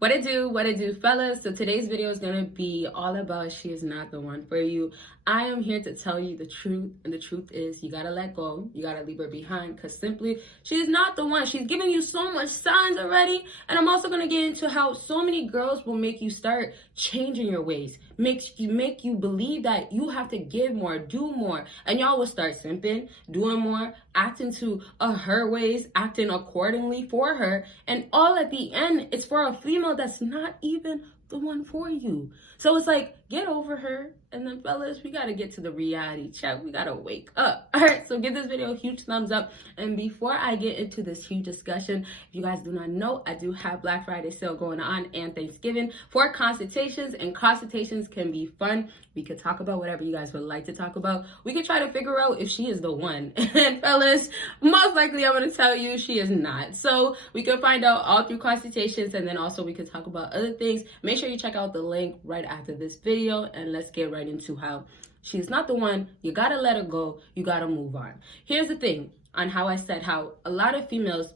What it do, fellas? So today's video is gonna be all about she is not the one for you. I am here to tell you the truth, and the truth is you gotta let go. You gotta leave her behind, because simply she is not the one. She's giving you so much signs already. And I'm also gonna get into how so many girls will make you start changing your ways, make you believe that you have to give more, do more, and y'all will start simping, doing more, acting to her ways, acting accordingly for her, and all at the end it's for a female that's not even the one for you. So it's like, get over her. And then fellas, we gotta get to the reality check. We gotta wake up. All right, so give this video a huge thumbs up. And before I get into this huge discussion, if you guys do not know, I do have Black Friday sale going on and Thanksgiving for consultations, and consultations can be fun. We could talk about whatever you guys would like to talk about. We could try to figure out if she is the one. And fellas, most likely I'm gonna tell you she is not. So we can find out all through consultations, and then also we could talk about other things. Make sure you check out the link right after this video, and let's get right into how she's not the one. You gotta let her go. You gotta move on. Here's the thing on how I said how a lot of females,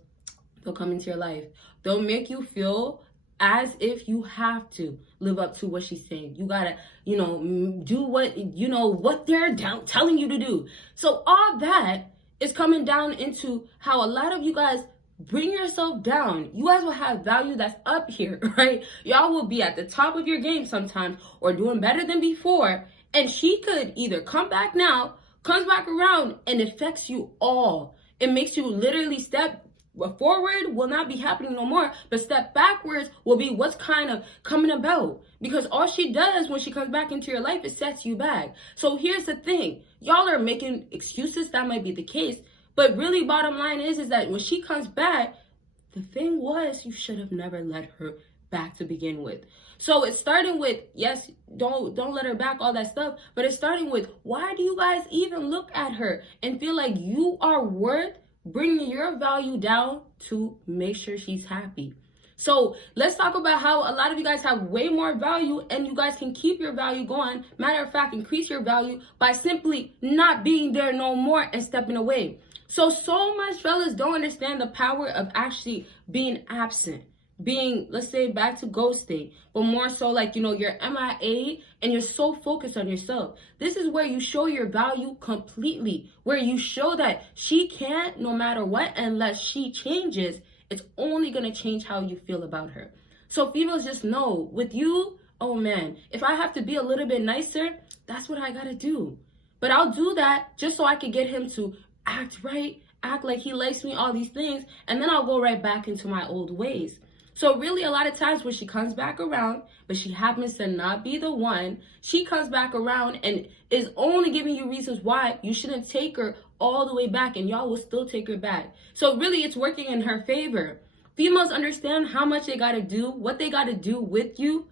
they'll come into your life, they'll make you feel as if you have to live up to what she's saying. You gotta, do what they're telling you to do. So all that is coming down into how a lot of you guys bring yourself down. You guys will have value that's up here, right? Y'all will be at the top of your game sometimes, or doing better than before. And she could either come back now, comes back around, and affects you all. It makes you literally step forward will not be happening no more, but step backwards will be what's kind of coming about. Because all she does when she comes back into your life is sets you back. So here's the thing. Y'all are making excuses. That might be the case. But really, bottom line is that when she comes back, the thing was, you should have never let her back to begin with. So it's starting with, yes, don't let her back, all that stuff. But it's starting with, why do you guys even look at her and feel like you are worth bringing your value down to make sure she's happy? So let's talk about how a lot of you guys have way more value, and you guys can keep your value going. Matter of fact, increase your value by simply not being there no more and stepping away. So much fellas don't understand the power of actually being absent, being, let's say, back to ghost state, but more so like, you're MIA and you're so focused on yourself. This is where you show your value completely, where you show that she can't, no matter what, unless she changes, it's only going to change how you feel about her. So females just know with you, oh man, if I have to be a little bit nicer, that's what I got to do. But I'll do that just so I can get him to act right, act like he likes me, all these things, and then I'll go right back into my old ways. So really, a lot of times when she comes back around, but she happens to not be the one, she comes back around and is only giving you reasons why you shouldn't take her all the way back, and y'all will still take her back. So really, it's working in her favor. Females understand how much they gotta do, what they gotta do with you.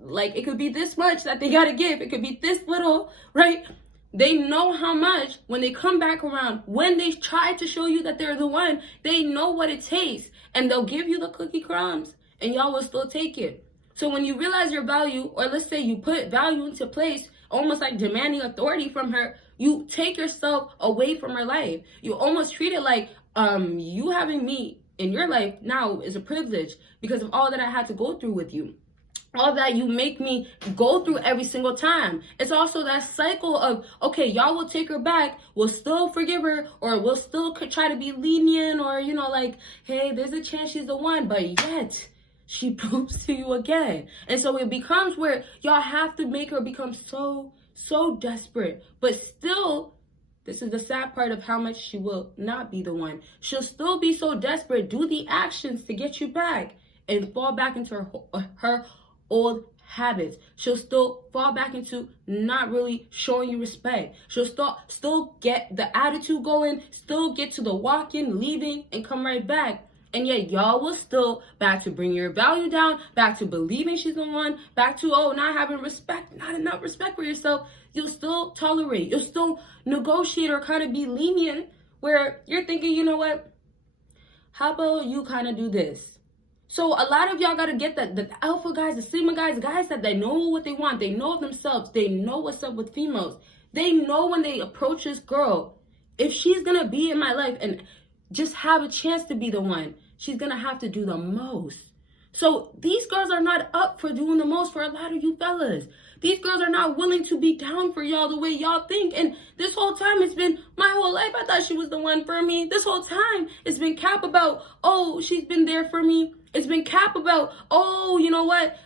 Like, it could be this much that they gotta give. It could be this little, right? They know how much when they come back around, when they try to show you that they're the one, they know what it takes, and they'll give you the cookie crumbs, and y'all will still take it. So when you realize your value, or let's say you put value into place, almost like demanding authority from her, you take yourself away from her life. You almost treat it like you having me in your life now is a privilege because of all that I had to go through with you. All that you make me go through every single time. It's also that cycle of, okay, y'all will take her back, we'll still forgive her, or we'll still try to be lenient, or, like, hey, there's a chance she's the one, but yet she proves to you again. And so it becomes where y'all have to make her become so desperate. But still, this is the sad part of how much she will not be the one. She'll still be so desperate, do the actions to get you back, and fall back into her old habits. She'll still fall back into not really showing you respect. She'll still get the attitude going, still get to the walking, leaving, and come right back. And yet y'all will still back to bring your value down, back to believing she's the one, back to, not having respect, not enough respect for yourself. You'll still tolerate. You'll still negotiate or kind of be lenient, where you're thinking, you know what? How about you kind of do this? So a lot of y'all got to get the alpha guys, the sigma guys that they know what they want. They know themselves. They know what's up with females. They know when they approach this girl, if she's going to be in my life and just have a chance to be the one, she's going to have to do the most. So these girls are not up for doing the most for a lot of you fellas. These girls are not willing to be down for y'all the way y'all think. And this whole time, it's been my whole life, I thought she was the one for me. This whole time, it's been cap about, oh, she's been there for me. It's been cap about, oh, you know what?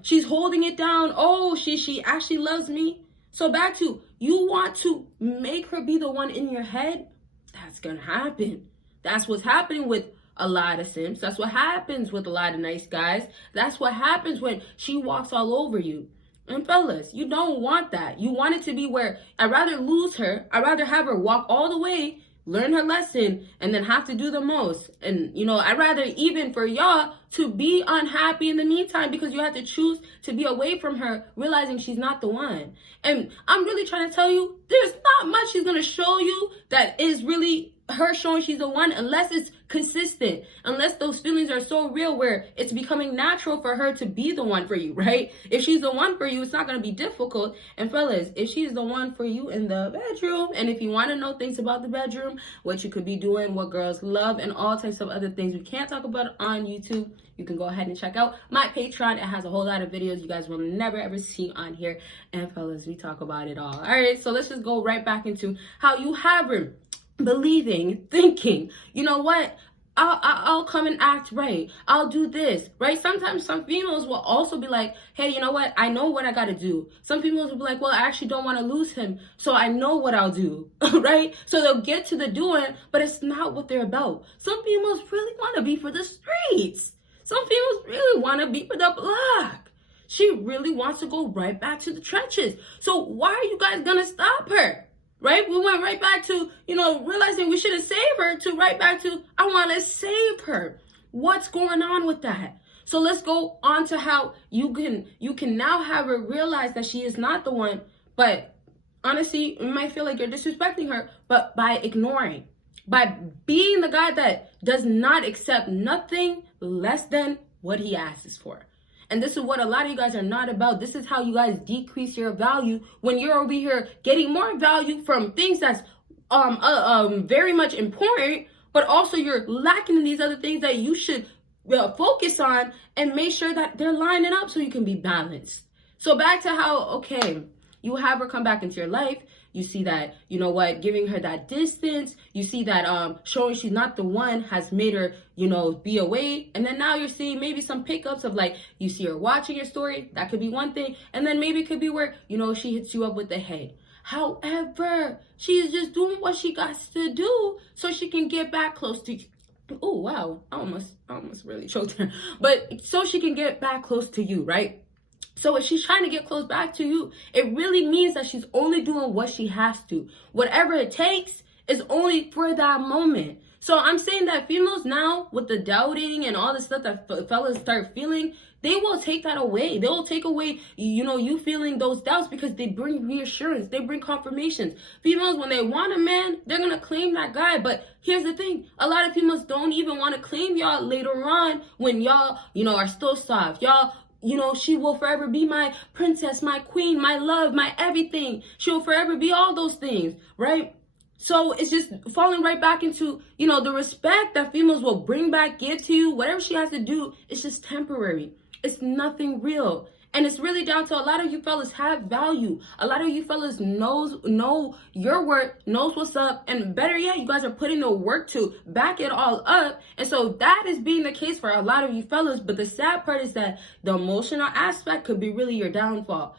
She's holding it down. Oh, she actually loves me. So back to, you want to make her be the one in your head? That's gonna happen. That's what's happening with a lot of simps. That's what happens with a lot of nice guys. That's what happens when she walks all over you. And fellas, you don't want that. You want it to be where I'd rather lose her. I'd rather have her walk all the way, learn her lesson, and then have to do the most. And, I'd rather even for y'all to be unhappy in the meantime because you have to choose to be away from her, realizing she's not the one. And I'm really trying to tell you, there's not much she's going to show you that is really her showing she's the one, unless it's consistent, unless those feelings are so real where it's becoming natural for her to be the one for you, right? If she's the one for you, it's not going to be difficult. And fellas, if she's the one for you in the bedroom, and if you want to know things about the bedroom, what you could be doing, what girls love, and all types of other things we can't talk about on YouTube, you can go ahead and check out my Patreon. It has a whole lot of videos you guys will never ever see on here. And fellas, we talk about it all. All right, so let's just go right back into how you have her believing, thinking, you know what, I'll come and act right, I'll do this, right? Sometimes some females will also be like, hey, you know what, I know what I gotta do. Some females will be like, well, I actually don't want to lose him, so I know what I'll do, right? So they'll get to the doing, but it's not what they're about. Some females really want to be for the streets. Some females really want to be for the block. She really wants to go right back to the trenches. So why are you guys gonna stop her? Right? We went right back to, realizing we shouldn't save her, to right back to, I want to save her. What's going on with that? So let's go on to how you can now have her realize that she is not the one, but honestly, you might feel like you're disrespecting her, but by ignoring, by being the guy that does not accept nothing less than what he asks for. And this is what a lot of you guys are not about. This is how you guys decrease your value when you're over here getting more value from things that's very much important, but also you're lacking in these other things that you should focus on and make sure that they're lining up so you can be balanced. So back to how, okay, you have her come back into your life. You see that, giving her that distance. You see that showing she's not the one has made her, be away. And then now you're seeing maybe some pickups of like, you see her watching your story. That could be one thing. And then maybe it could be where, she hits you up with the hey. However, she is just doing what she got to do so she can get back close to you. Oh, wow. I almost really choked her. But so she can get back close to you, right? So if she's trying to get close back to you, it really means that she's only doing what she has to. Whatever it takes is only for that moment. So I'm saying that females now, with the doubting and all the stuff that fellas start feeling, they will take that away. They will take away, you feeling those doubts because they bring reassurance. They bring confirmations. Females, when they want a man, they're going to claim that guy. But here's the thing. A lot of females don't even want to claim y'all later on when y'all, are still soft. Y'all, she will forever be my princess, my queen, my love, my everything. She will forever be all those things, right? So it's just falling right back into, the respect that females will bring back, give to you, whatever she has to do, it's just temporary. It's nothing real. And it's really down to a lot of you fellas have value. A lot of you fellas know your worth, knows what's up. And better yet, you guys are putting the work to back it all up. And so that is being the case for a lot of you fellas. But the sad part is that the emotional aspect could be really your downfall.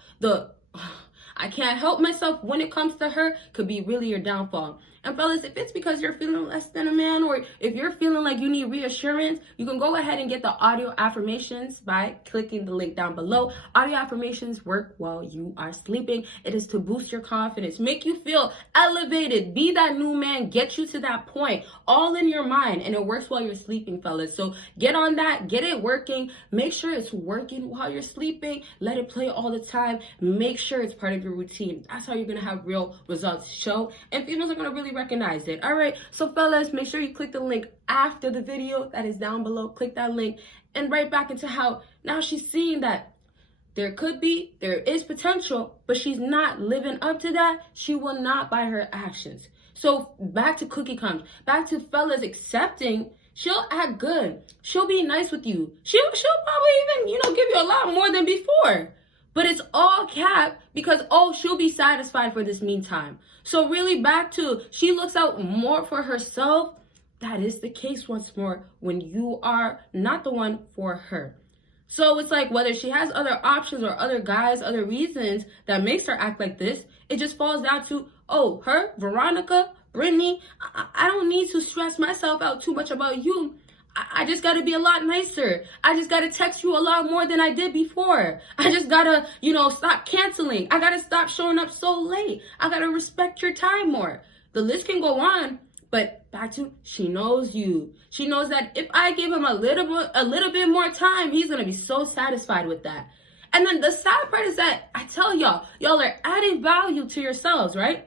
I can't help myself when it comes to her could be really your downfall. And fellas, if it's because you're feeling less than a man, or if you're feeling like you need reassurance, you can go ahead and get the audio affirmations by clicking the link down below. Audio affirmations work while you are sleeping. It is to boost your confidence, make you feel elevated, be that new man, get you to that point, all in your mind. And it works while you're sleeping, fellas. So get on that, get it working. Make sure it's working while you're sleeping. Let it play all the time. Make sure it's part of your routine. That's how you're going to have real results show. And females are going to really recognize it. All right, so fellas, make sure you click the link after the video that is down below. Click that link and right back into how now she's seeing that there is potential, but she's not living up to that. She will not by her actions. So back to cookie crumbs, back to fellas accepting She'll act good. She'll be nice with you. She'll probably even, give you a lot more than before. But it's all cap because, she'll be satisfied for this meantime. So really back to, she looks out more for herself. That is the case once more when you are not the one for her. So it's like whether she has other options or other guys, other reasons that makes her act like this, it just falls down to, her, Veronica, Brittany, I don't need to stress myself out too much about you. I just got to be a lot nicer. I just got to text you a lot more than I did before. I just got to, stop canceling. I got to stop showing up so late. I got to respect your time more. The list can go on, but back to, she knows you. She knows that if I give him a little bit more time, he's going to be so satisfied with that. And then the sad part is that I tell y'all are adding value to yourselves, right?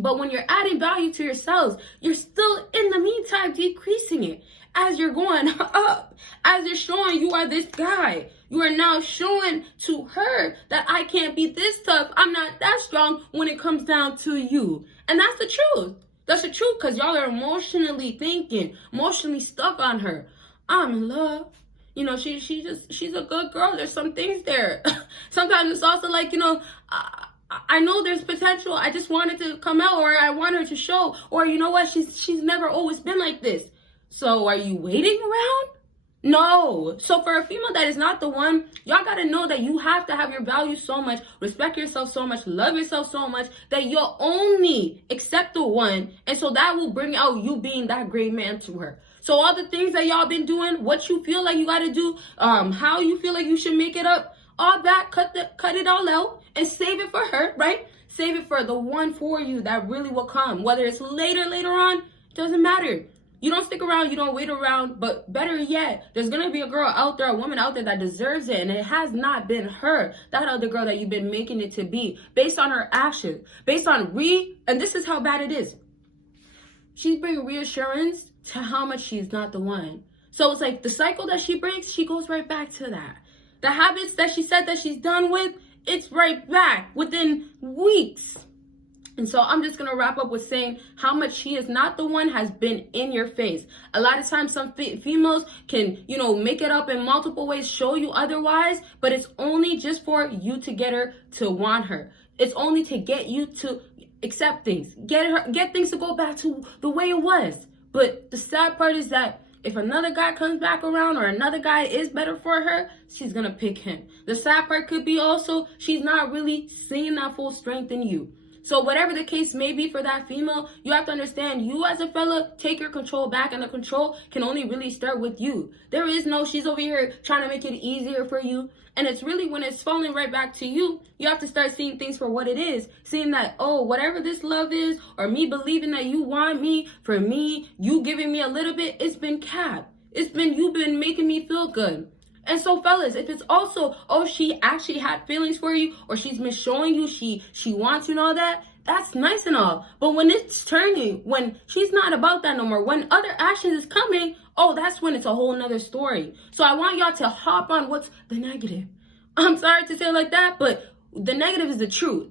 But when you're adding value to yourselves, you're still in the meantime decreasing it. As you're going up, as you're showing you are this guy, you are now showing to her that I can't be this tough. I'm not that strong when it comes down to you. And that's the truth. That's the truth because y'all are emotionally thinking, emotionally stuck on her. I'm in love. She's a good girl. There's some things there. Sometimes it's also like, I know there's potential. I just wanted to come out, or I want her to show, or you know what? She's never always been like this. So are you waiting around? No. So for a female that is not the one, y'all got to know that you have to have your value so much, respect yourself so much, love yourself so much that you'll only accept the one. And so that will bring out you being that great man to her. So all the things that y'all been doing, what you feel like you got to do, how you feel like you should make it up, all that, cut it all out and save it for her, right? Save it for the one for you that really will come. Whether it's later on, doesn't matter. You don't stick around, you don't wait around, but better yet, there's going to be a girl out there, a woman out there that deserves it, and it has not been her, that other girl that you've been making it to be, based on her actions, based on and this is how bad it is. She's bringing reassurance to how much she's not the one. So it's like the cycle that she breaks, she goes right back to that. The habits that she said that she's done with, it's right back within weeks. And so I'm just going to wrap up with saying how much she is not the one has been in your face. A lot of times some females can, make it up in multiple ways, show you otherwise, but it's only just for you to get her to want her. It's only to get you to accept things, get things to go back to the way it was. But the sad part is that if another guy comes back around or another guy is better for her, she's going to pick him. The sad part could be also she's not really seeing that full strength in you. So whatever the case may be for that female, you have to understand you as a fella, take your control back, and the control can only really start with you. There is no, she's over here trying to make it easier for you. And it's really when it's falling right back to you, you have to start seeing things for what it is. Seeing that, whatever this love is, or me believing that you want me, for me, you giving me a little bit, it's been capped. You've been making me feel good. And so, fellas, if it's also, she actually had feelings for you, or she's been showing you she wants you and all that, that's nice and all. But when it's turning, when she's not about that no more, when other actions is coming, that's when it's a whole nother story. So I want y'all to hop on what's the negative. I'm sorry to say it like that, but the negative is the truth.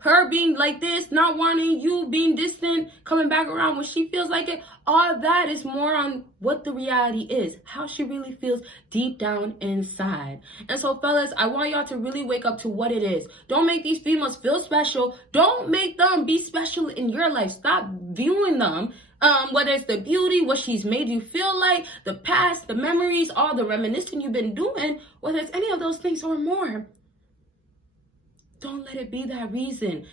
Her being like this, not wanting you, being distant, coming back around when she feels like it, all that is more on what the reality is, how she really feels deep down inside. And so, fellas, I want y'all to really wake up to what it is. Don't make these females feel special. Don't make them be special in your life. Stop viewing them, whether it's the beauty, what she's made you feel like, the past, the memories, all the reminiscing you've been doing, whether it's any of those things or more. Don't let it be that reason.